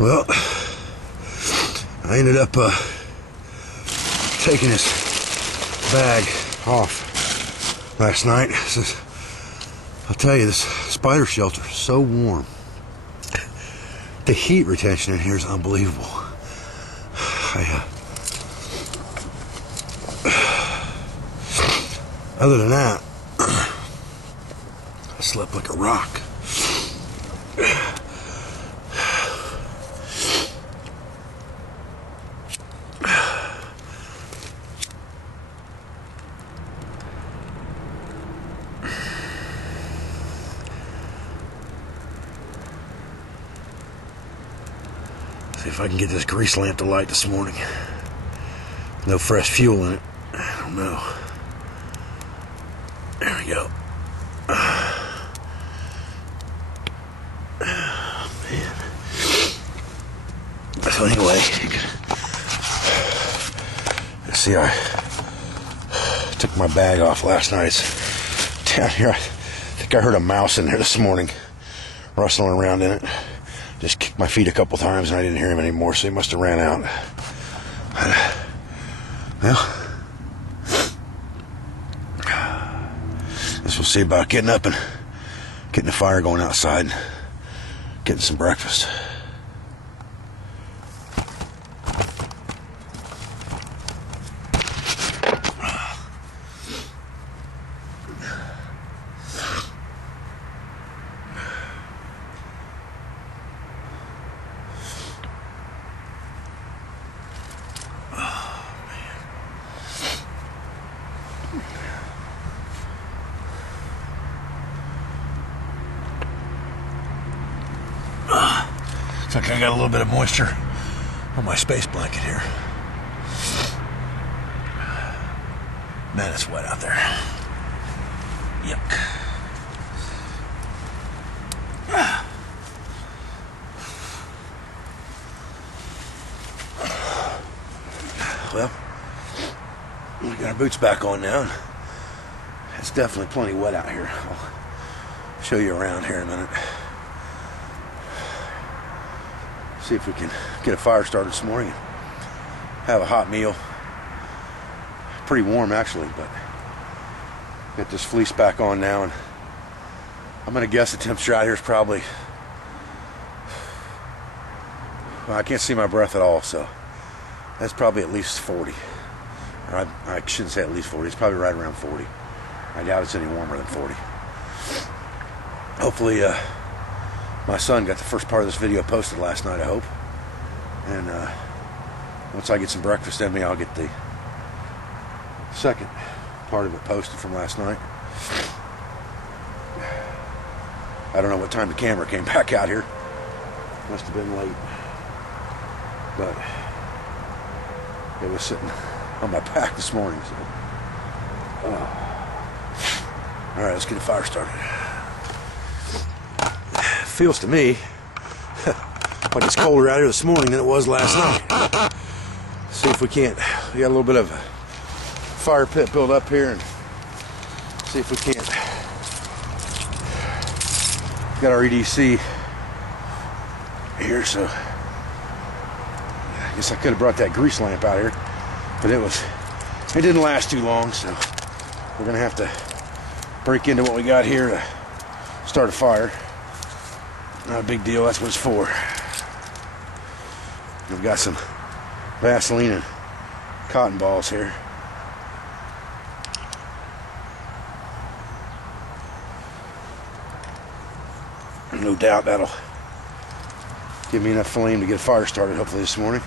Well, I ended up taking this bag off last night. I'll tell you, this spider shelter is so warm. The heat retention in here is unbelievable. Other than that, I slept like a rock. See if I can get this grease lamp to light this morning. No fresh fuel in it. I don't know. There we go. Oh, man. So anyway, see, I took my bag off last night. It's down here. I think I heard a mouse in there this morning rustling around in it. Just kicked my feet a couple times and I didn't hear him anymore, so he must have ran out. Well, guess we'll see about getting up and getting the fire going outside and getting some breakfast. Looks like I got a little bit of moisture on my space blanket here. Man, it's wet out there. Yuck. Well, we got our boots back on now. It's definitely plenty wet out here. I'll show you around here in a minute. See if we can get a fire started this morning and have a hot meal. Pretty warm actually, but get this fleece back on now, and I'm gonna guess the temperature out here is probably, well, I can't see my breath at all, so that's probably at least 40. Or I shouldn't say at least 40, it's probably right around 40. I doubt it's any warmer than 40. Hopefully my son got the first part of this video posted last night, I hope. And once I get some breakfast in me, I'll get the second part of it posted from last night. I don't know what time the camera came back out here. Must have been late. But it was sitting on my back this morning. So. Alright, let's get a fire started. Feels to me like it's colder out here this morning than it was last night. See if we can't, we got a little bit of a fire pit built up here, and see if we can't. Got our EDC here, so I guess I could have brought that grease lamp out here, but it didn't last too long, so we're gonna have to break into what we got here to start a fire. Not a big deal, that's what it's for. We've got some Vaseline and cotton balls here. No doubt that'll give me enough flame to get a fire started hopefully this morning.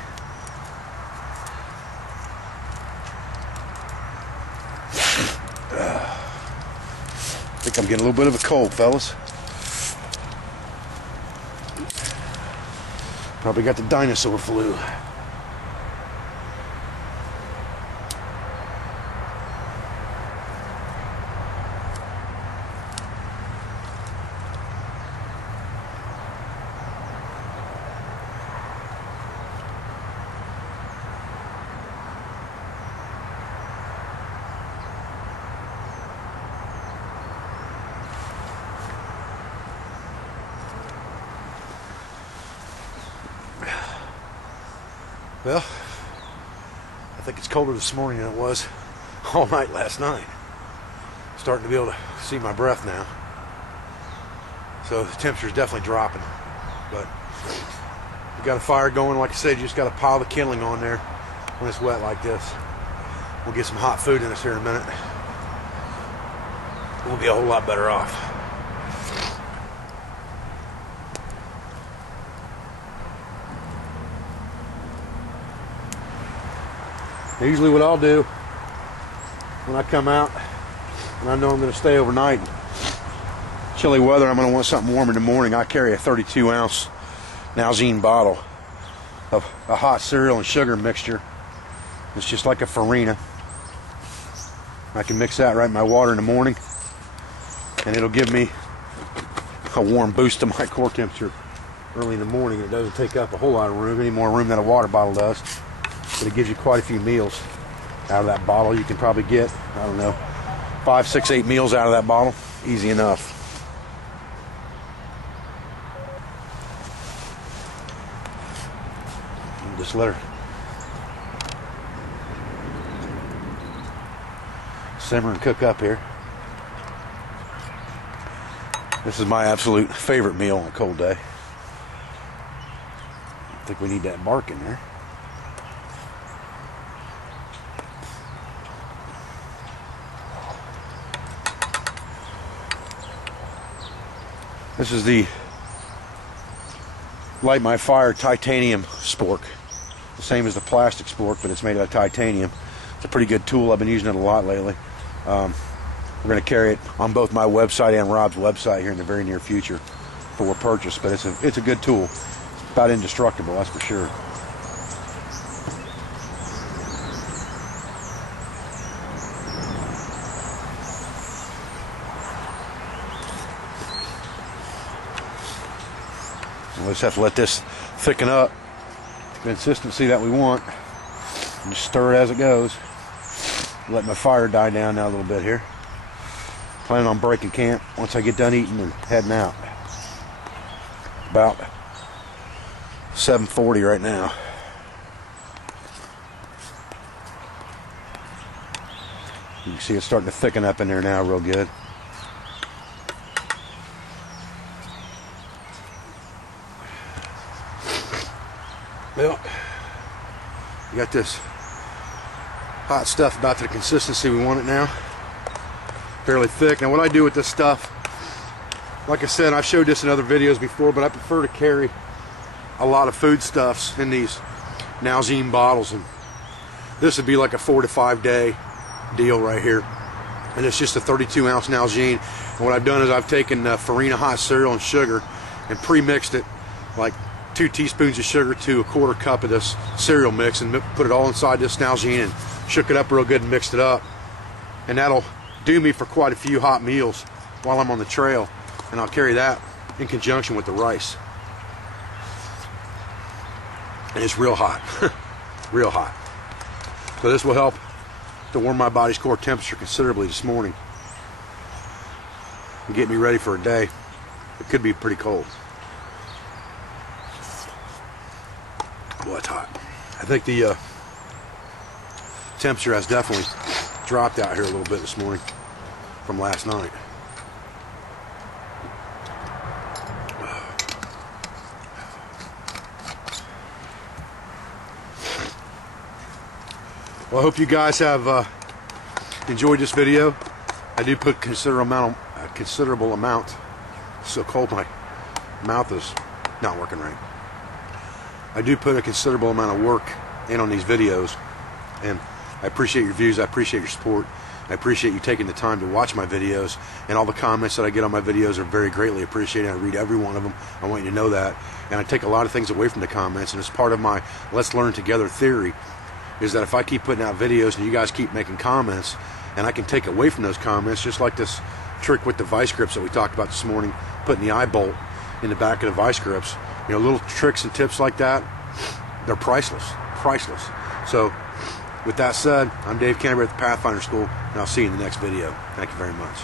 I think I'm getting a little bit of a cold, fellas. Probably got the dinosaur flu. Well, I think it's colder this morning than it was all night last night. Starting to be able to see my breath now. So the temperature's definitely dropping. But we got a fire going. Like I said, you just got to pile the kindling on there when it's wet like this. We'll get some hot food in us here in a minute. We'll be a whole lot better off. Usually what I'll do when I come out and I know I'm going to stay overnight, chilly weather, I'm going to want something warm in the morning, I carry a 32-ounce Nalgene bottle of a hot cereal and sugar mixture. It's just like a Farina. I can mix that right in my water in the morning, and it'll give me a warm boost to my core temperature early in the morning. It doesn't take up a whole lot of room, any more room than a water bottle does, but it gives you quite a few meals out of that bottle. You can probably get, I don't know, 5, 6, 8 meals out of that bottle, easy enough. And just let her simmer and cook up here. This is my absolute favorite meal on a cold day. I think we need that bark in there. This is the Light My Fire titanium spork. The same as the plastic spork, but it's made out of titanium. It's a pretty good tool. I've been using it a lot lately. We're going to carry it on both my website and Rob's website here in the very near future for purchase. But it's a good tool. It's about indestructible, that's for sure. We'll just have to let this thicken up to the consistency that we want. And just stir it as it goes. Let my fire die down now a little bit here. Planning on breaking camp once I get done eating and heading out. About 7:40 right now. You can see it's starting to thicken up in there now real good. Well, you got this hot stuff about to the consistency we want it now. Fairly thick. Now what I do with this stuff, like I said, I've showed this in other videos before, but I prefer to carry a lot of foodstuffs in these Nalgene bottles, and this would be like a 4 to 5 day deal right here. And it's just a 32-ounce Nalgene. And what I've done is I've taken Farina hot cereal and sugar and pre-mixed it, like 2 teaspoons of sugar to a 1/4 cup of this cereal mix, and put it all inside this Nalgene and shook it up real good and mixed it up. And that'll do me for quite a few hot meals while I'm on the trail, and I'll carry that in conjunction with the rice. And it's real hot. Real hot. So this will help to warm my body's core temperature considerably this morning and get me ready for a day. It could be pretty cold. Boy, it's hot. I think the temperature has definitely dropped out here a little bit this morning from last night. Well, I hope you guys have enjoyed this video. I do put a considerable amount. It's so cold, my mouth is not working right. I do put a considerable amount of work in on these videos, and I appreciate your views. I appreciate your support. I appreciate you taking the time to watch my videos, and all the comments that I get on my videos are very greatly appreciated. I read every one of them. I want you to know that, and I take a lot of things away from the comments, and it's part of my Let's Learn Together theory, is that if I keep putting out videos and you guys keep making comments, and I can take away from those comments, just like this trick with the vice grips that we talked about this morning, putting the eye bolt in the back of the vice grips. You know, little tricks and tips like that, they're priceless. Priceless. So, with that said, I'm Dave Campfire at the Pathfinder School, and I'll see you in the next video. Thank you very much.